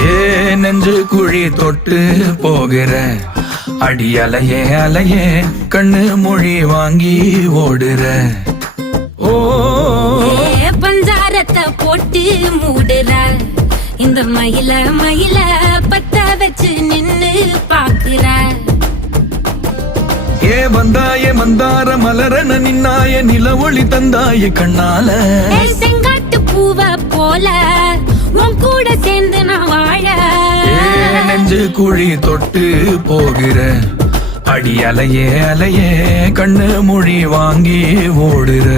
ஏ நெஞ்சு குழி தொட்டு போகிற அடி அலையே அலையே கண்ணு மொழி வாங்கி ஓடுற. ஓ பஞ்சாரத்தை போட்டு மூடுற இந்த மயில மயில பத்த வச்சு நின்னு பாக்குற. ஏ வந்தாய மந்தார மலரன நின்னாய நில ஒளி தந்தாய கண்ணால. செங்காட்டு பூவ போல உன் கூட சேர்ந்து நான் வாழ. நெஞ்சு குழி தொட்டு போகிற அடி அலையே அலையே கண்ணு மொழி வாங்கி ஓடுற.